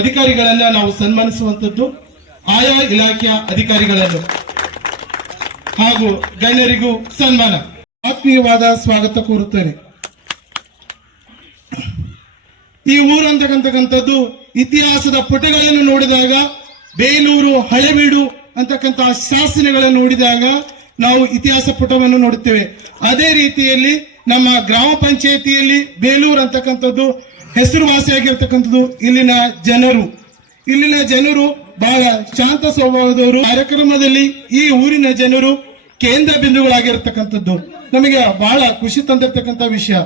ಅಧಿಕಾರಿಗಳನ್ನ ನಾವು ಸನ್ಮಾನಿಸುವಂತದ್ದು ಆಯಾ ಇಲಾಖೆಯ ಅಧಿಕಾರಿಗಳನ್ನು ಹಾಗೂ ಗಣ್ಯರಿಗೂ ಸನ್ಮಾನ. ಆತ್ಮೀಯವಾದ ಸ್ವಾಗತ ಕೋರುತ್ತೇನೆ. ಈ ಊರು ಅಂತಕ್ಕಂಥದ್ದು ಇತಿಹಾಸದ ಪುಟಗಳನ್ನು ನೋಡಿದಾಗ, ಬೇಲೂರು ಹಳೆಬೀಡು ಅಂತಕ್ಕಂಥ ಶಾಸನಗಳನ್ನು ನೋಡಿದಾಗ ನಾವು ಇತಿಹಾಸ ಪುಟವನ್ನು ನೋಡುತ್ತೇವೆ. ಅದೇ ರೀತಿಯಲ್ಲಿ ನಮ್ಮ ಗ್ರಾಮ ಪಂಚಾಯಿತಿಯಲ್ಲಿ ಬೇಲೂರು ಅಂತಕ್ಕಂಥದ್ದು ಹೆಸರುವಾಸಿಯಾಗಿರ್ತಕ್ಕಂಥದ್ದು. ಇಲ್ಲಿನ ಜನರು ಬಹಳ ಶಾಂತ ಸ್ವಭಾವದವರು. ಕಾರ್ಯಕ್ರಮದಲ್ಲಿ ಈ ಊರಿನ ಜನರು ಕೇಂದ್ರ ಬಿಂದುಗಳಾಗಿರ್ತಕ್ಕಂಥದ್ದು ನಮಗೆ ಬಹಳ ಖುಷಿ ತಂದಿರತಕ್ಕಂಥ ವಿಷಯ.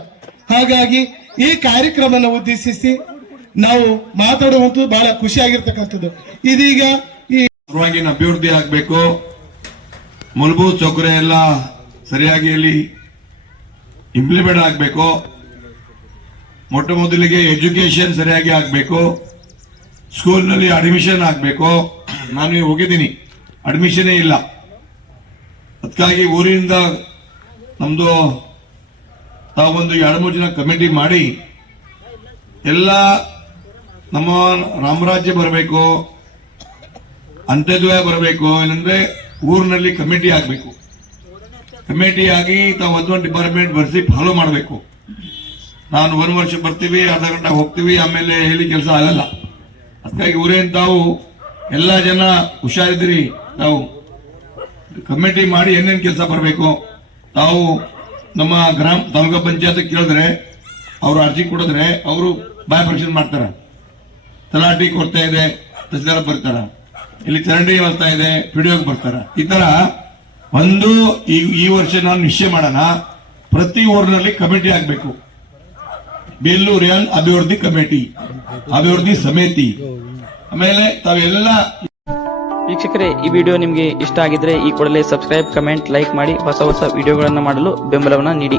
ಹಾಗಾಗಿ ಈ ಕಾರ್ಯಕ್ರಮವನ್ನು ಉದ್ದೇಶಿಸಿ ನಾವು ಮಾತಾಡುವಂಥದ್ದು ಬಹಳ ಖುಷಿಯಾಗಿರ್ತಕ್ಕಂಥದ್ದು. ಇದೀಗ ಈ ಸರ್ವಾಂಗೀಣ ಅಭಿವೃದ್ಧಿ ಆಗಬೇಕು, ಮೂಲಭೂತ ಸೌಕರ್ಯ ಎಲ್ಲ ಸರಿಯಾಗಿ ಇಲ್ಲಿ ಇಂಪ್ಲಿಮೆಂಟ್ ಆಗಬೇಕು. ಮೊಟ್ಟ ಮೊದಲಿಗೆ ಎಜುಕೇಶನ್ ಸರಿಯಾಗಿ ಆಗಬೇಕು, ಸ್ಕೂಲ್ನಲ್ಲಿ ಅಡ್ಮಿಷನ್ ಆಗಬೇಕು. ನಾನು ಹೋಗಿದ್ದೀನಿ, ಅಡ್ಮಿಷನೇ ಇಲ್ಲ. ಅದಕ್ಕಾಗಿ ಊರಿನಿಂದ ನಮ್ದು ತಾವೊಂದು 2-3 ಜನ ಕಮಿಟಿ ಮಾಡಿ ಎಲ್ಲ ನಮ್ಮ ರಾಮರಾಜ್ಯ ಬರಬೇಕು, ಅಂತ್ಯೋದಯ ಬರಬೇಕು. ಏನಂದ್ರೆ ಊರಿನಲ್ಲಿ ಕಮಿಟಿ ಆಗಬೇಕು. ಕಮಿಟಿ ಆಗಿ ತಾವು ಒಂದೊಂದು ಡಿಪಾರ್ಟ್ಮೆಂಟ್ ಬರ್ಸಿ ಫಾಲೋ ಮಾಡಬೇಕು. ನಾನು 1 ವರ್ಷ ಬರ್ತೀವಿ, ಅರ್ಧ ಗಂಟೆ ಹೋಗ್ತೀವಿ, ಆಮೇಲೆ ಹೇಳಿ ಕೆಲಸ ಆಗಲ್ಲ. ಅದಕ್ಕಾಗಿ ಊರೇನು ತಾವು ಎಲ್ಲ ಜನ ಹುಷಾರಿದ್ದೀರಿ. ತಾವು ಕಮಿಟಿ ಮಾಡಿ ಏನೇನು ಕೆಲಸ ಬರಬೇಕು ತಾವು ನಮ್ಮ ತಾಲೂಕಾ ಪಂಚಾಯತ್ ಕೇಳಿದ್ರೆ ಅವರು ಅರ್ಜಿ ಕೊಡಿದ್ರೆ ಅವರು ಬಾಯ್ ಪರೀಕ್ಷೆ ಮಾಡ್ತಾರ. ತಲಾಟಿ ಕೊಡ್ತಾ ಇದೆ, ತಹಸೀಲ್ದಾರ್ ಬರ್ತಾರ, ಇಲ್ಲಿ ಚರಂಡಿ ವ್ಯವಸ್ಥೆ ಇದೆ, ಪಿಡಿಯೋಗೆ ಬರ್ತಾರ. ಈ ತರ ಈ ವರ್ಷ ನಾನು ನಿಶ್ಚಯ ಮಾಡೋಣ, ಪ್ರತಿ ಊರಿನಲ್ಲಿ ಕಮಿಟಿ ಆಗಬೇಕು. ಬೇಲೂರು ಅಭಿವೃದ್ಧಿ ಕಮಿಟಿ, ಅಭಿವೃದ್ಧಿ ಸಮಿತಿ. ಆಮೇಲೆ ತಾವೆಲ್ಲ ವೀಕ್ಷಕರೇ, ಈ ವಿಡಿಯೋ ನಿಮಗೆ ಇಷ್ಟ ಆಗಿದ್ರೆ ಈ ಕೂಡಲೇ ಸಬ್ಸ್ಕ್ರೈಬ್, ಕಮೆಂಟ್, ಲೈಕ್ ಮಾಡಿ ಹೊಸ ವಿಡಿಯೋಗಳನ್ನು ಮಾಡಲು ಬೆಂಬಲವನ್ನು ನೀಡಿ.